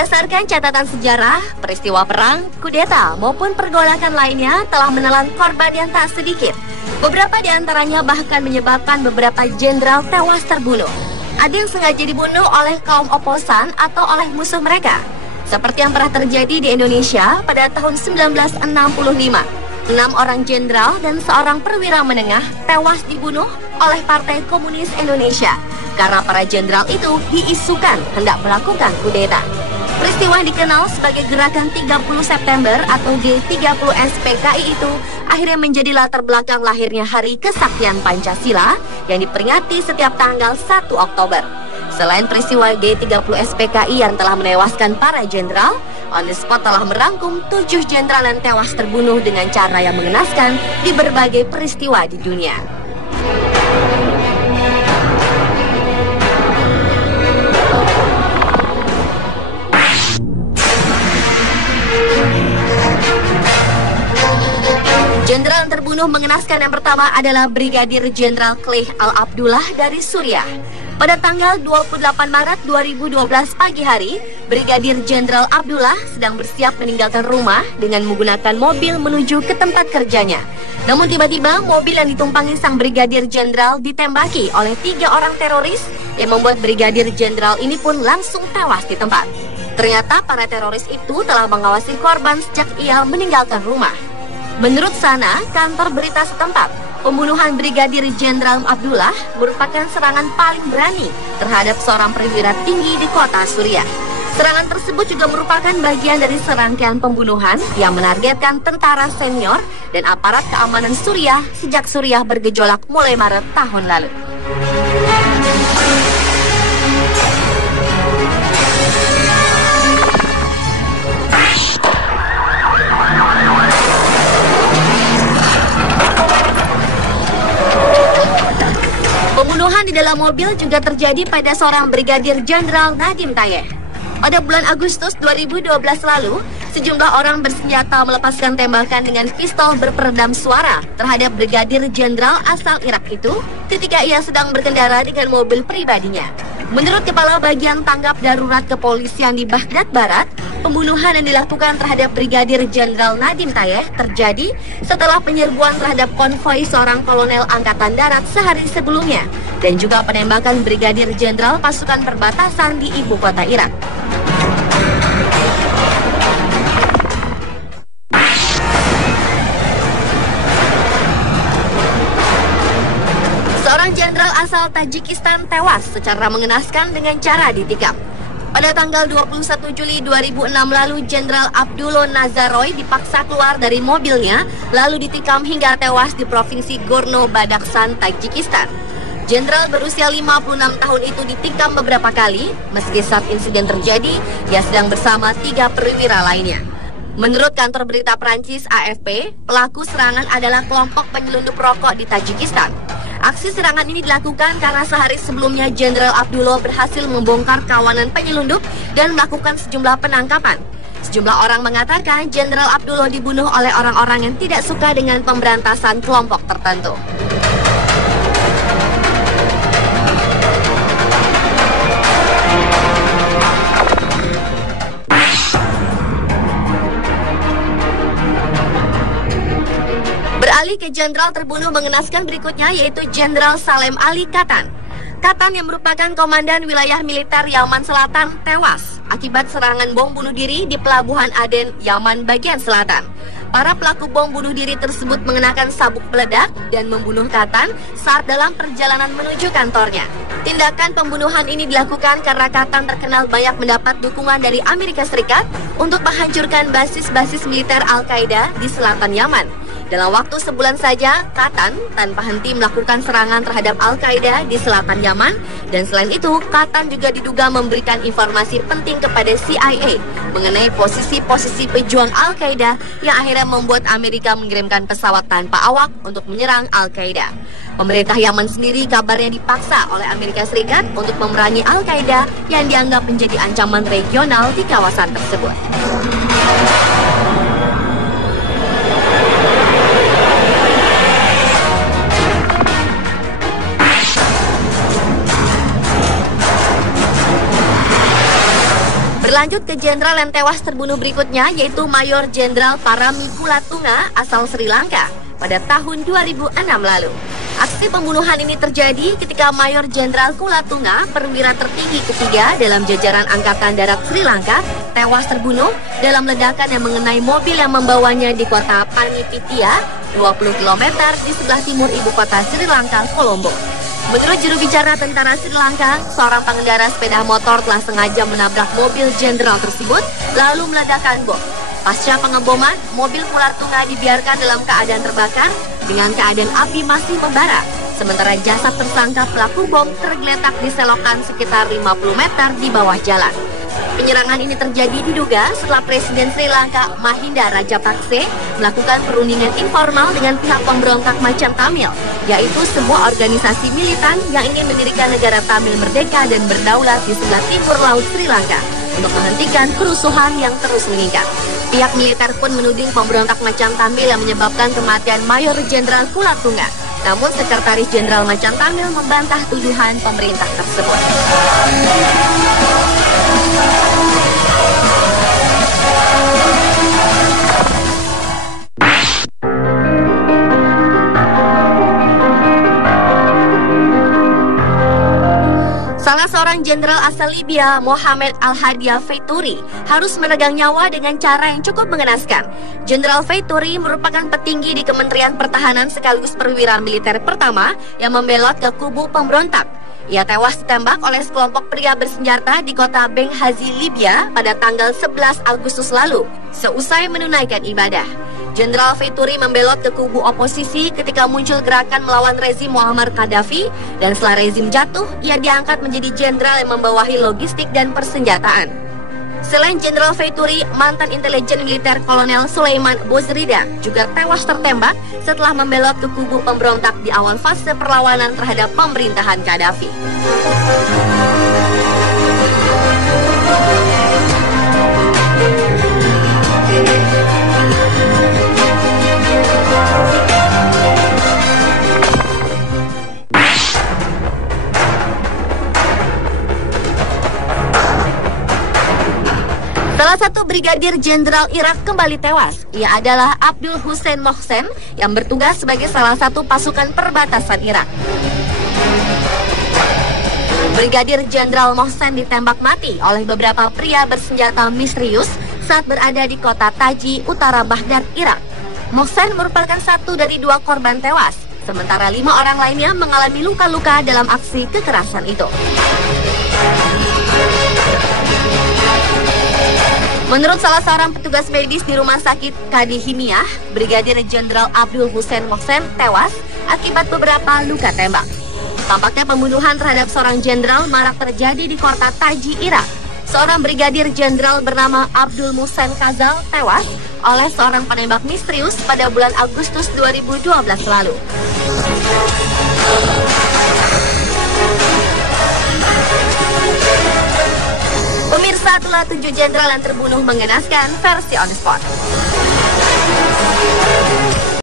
Berdasarkan catatan sejarah, peristiwa perang, kudeta, maupun pergolakan lainnya telah menelan korban yang tak sedikit. Beberapa di antaranya bahkan menyebabkan beberapa jenderal tewas terbunuh. Ada yang sengaja dibunuh oleh kaum oposan atau oleh musuh mereka. Seperti yang pernah terjadi di Indonesia pada tahun 1965. 6 orang jenderal dan seorang perwira menengah tewas dibunuh oleh Partai Komunis Indonesia karena para jenderal itu diisukan hendak melakukan kudeta. Peristiwa yang dikenal sebagai Gerakan 30 September atau G30 SPKI itu akhirnya menjadi latar belakang lahirnya Hari Kesaktian Pancasila yang diperingati setiap tanggal 1 Oktober. Selain peristiwa G30 SPKI yang telah menewaskan para jenderal, On The Spot telah merangkum 7 jenderal yang tewas terbunuh dengan cara yang mengenaskan di berbagai peristiwa di dunia. Jenderal yang terbunuh mengenaskan yang pertama adalah Brigadir Jenderal Clay Al-Abdullah dari Suriah. Pada tanggal 28 Maret 2012 pagi hari, Brigadir Jenderal Abdullah sedang bersiap meninggalkan rumah dengan menggunakan mobil menuju ke tempat kerjanya. Namun tiba-tiba mobil yang ditumpangi sang Brigadir Jenderal ditembaki oleh 3 orang teroris yang membuat Brigadir Jenderal ini pun langsung tewas di tempat. Ternyata para teroris itu telah mengawasi korban sejak ia meninggalkan rumah. Menurut sana, kantor berita setempat, pembunuhan Brigadir Jenderal Abdullah merupakan serangan paling berani terhadap seorang perwira tinggi di kota Suriah. Serangan tersebut juga merupakan bagian dari serangkaian pembunuhan yang menargetkan tentara senior dan aparat keamanan Suriah sejak Suriah bergejolak mulai Maret tahun lalu. Pembunuhan di dalam mobil juga terjadi pada seorang Brigadir Jenderal Nadiem Tayeh. Pada bulan Agustus 2012 lalu, sejumlah orang bersenjata melepaskan tembakan dengan pistol berperedam suara terhadap Brigadir Jenderal asal Irak itu ketika ia sedang berkendara dengan mobil pribadinya. Menurut Kepala Bagian Tanggap Darurat Kepolisian di Baghdad Barat, pembunuhan yang dilakukan terhadap Brigadir Jenderal Nadiem Tayeh terjadi setelah penyerbuan terhadap konvoi seorang kolonel Angkatan Darat sehari sebelumnya dan juga penembakan Brigadir Jenderal pasukan perbatasan di ibu kota Irak. Seorang jenderal asal Tajikistan tewas secara mengenaskan dengan cara ditikam. Pada tanggal 21 Juli 2006 lalu, Jenderal Abdullah Nazaroy dipaksa keluar dari mobilnya lalu ditikam hingga tewas di Provinsi Gorno-Badakhshan, Tajikistan. Jenderal berusia 56 tahun itu ditikam beberapa kali, meski saat insiden terjadi, ia sedang bersama 3 perwira lainnya. Menurut kantor berita Prancis AFP, pelaku serangan adalah kelompok penyelundup rokok di Tajikistan. Aksi serangan ini dilakukan karena sehari sebelumnya Jenderal Abdullah berhasil membongkar kawanan penyelundup dan melakukan sejumlah penangkapan. Sejumlah orang mengatakan Jenderal Abdullah dibunuh oleh orang-orang yang tidak suka dengan pemberantasan kelompok tertentu. Beralih ke jenderal terbunuh mengenaskan berikutnya, yaitu Jenderal Salem Ali Katan. Katan yang merupakan komandan wilayah militer Yaman Selatan tewas akibat serangan bom bunuh diri di Pelabuhan Aden, Yaman bagian selatan. Para pelaku bom bunuh diri tersebut mengenakan sabuk peledak dan membunuh Katan saat dalam perjalanan menuju kantornya. Tindakan pembunuhan ini dilakukan karena Katan terkenal banyak mendapat dukungan dari Amerika Serikat untuk menghancurkan basis-basis militer Al-Qaeda di selatan Yaman. Dalam waktu sebulan saja, Katan tanpa henti melakukan serangan terhadap Al-Qaeda di selatan Yaman, dan selain itu, Katan juga diduga memberikan informasi penting kepada CIA mengenai posisi-posisi pejuang Al-Qaeda yang akhirnya membuat Amerika mengirimkan pesawat tanpa awak untuk menyerang Al-Qaeda. Pemerintah Yaman sendiri kabarnya dipaksa oleh Amerika Serikat untuk memerangi Al-Qaeda yang dianggap menjadi ancaman regional di kawasan tersebut. Berlanjut ke jenderal yang tewas terbunuh berikutnya, yaitu Mayor Jenderal Parami Kulatunga asal Sri Lanka pada tahun 2006 lalu. Aksi pembunuhan ini terjadi ketika Mayor Jenderal Kulatunga, perwira tertinggi ketiga dalam jajaran Angkatan Darat Sri Lanka, tewas terbunuh dalam ledakan yang mengenai mobil yang membawanya di kota Panipitia, 20 km di sebelah timur ibu kota Sri Lanka, Colombo. Menurut juru bicara tentara Sri Lanka, seorang pengendara sepeda motor telah sengaja menabrak mobil jenderal tersebut lalu meledakkan bom. Pasca pengeboman, mobil Kulatunga dibiarkan dalam keadaan terbakar dengan keadaan api masih membara. Sementara jasad tersangka pelaku bom tergeletak di selokan sekitar 50 meter di bawah jalan. Penyerangan ini terjadi diduga setelah Presiden Sri Lanka Mahinda Rajapakse melakukan perundingan informal dengan pihak pemberontak Macan Tamil, yaitu sebuah organisasi militan yang ingin mendirikan negara Tamil merdeka dan berdaulat di sebelah timur laut Sri Lanka untuk menghentikan kerusuhan yang terus meningkat. Pihak militer pun menuding pemberontak Macan Tamil yang menyebabkan kematian Mayor Jenderal Kulatunga. Namun Sekretaris Jenderal Macan Tamil membantah tuduhan pemerintah tersebut. Salah seorang jenderal asal Libya, Mohamed Al-Hadia Faitouri, harus menegang nyawa dengan cara yang cukup mengenaskan. Jenderal Faitouri merupakan petinggi di Kementerian Pertahanan sekaligus perwira militer pertama yang membelot ke kubu pemberontak. Ia tewas ditembak oleh sekelompok pria bersenjata di kota Benghazi, Libya pada tanggal 11 Agustus lalu, seusai menunaikan ibadah. Jenderal Faitouri membelot ke kubu oposisi ketika muncul gerakan melawan rezim Muammar Gaddafi, dan setelah rezim jatuh, ia diangkat menjadi jenderal yang membawahi logistik dan persenjataan. Selain Jenderal Faitouri, mantan intelijen militer Kolonel Sulaiman Bozrida juga tewas tertembak setelah membelot ke kubu pemberontak di awal fase perlawanan terhadap pemerintahan Gaddafi. Salah satu Brigadir Jenderal Irak kembali tewas. Ia adalah Abdul Hussein Mohsen yang bertugas sebagai salah satu pasukan perbatasan Irak. Brigadir Jenderal Mohsen ditembak mati oleh beberapa pria bersenjata misterius saat berada di kota Taji, utara Baghdad, Irak. Mohsen merupakan satu dari 2 korban tewas, sementara 5 orang lainnya mengalami luka-luka dalam aksi kekerasan itu. Menurut salah seorang petugas medis di Rumah Sakit Kadihimiyah, Brigadir Jenderal Abdul Hussein Mohsen tewas akibat beberapa luka tembak. Tampaknya pembunuhan terhadap seorang jenderal marak terjadi di kota Taji, Irak. Seorang Brigadir Jenderal bernama Abdul Muhsen Kazal tewas oleh seorang penembak misterius pada bulan Agustus 2012 lalu. Pemirsa, itulah 7 jenderal yang terbunuh mengenaskan versi On The Spot.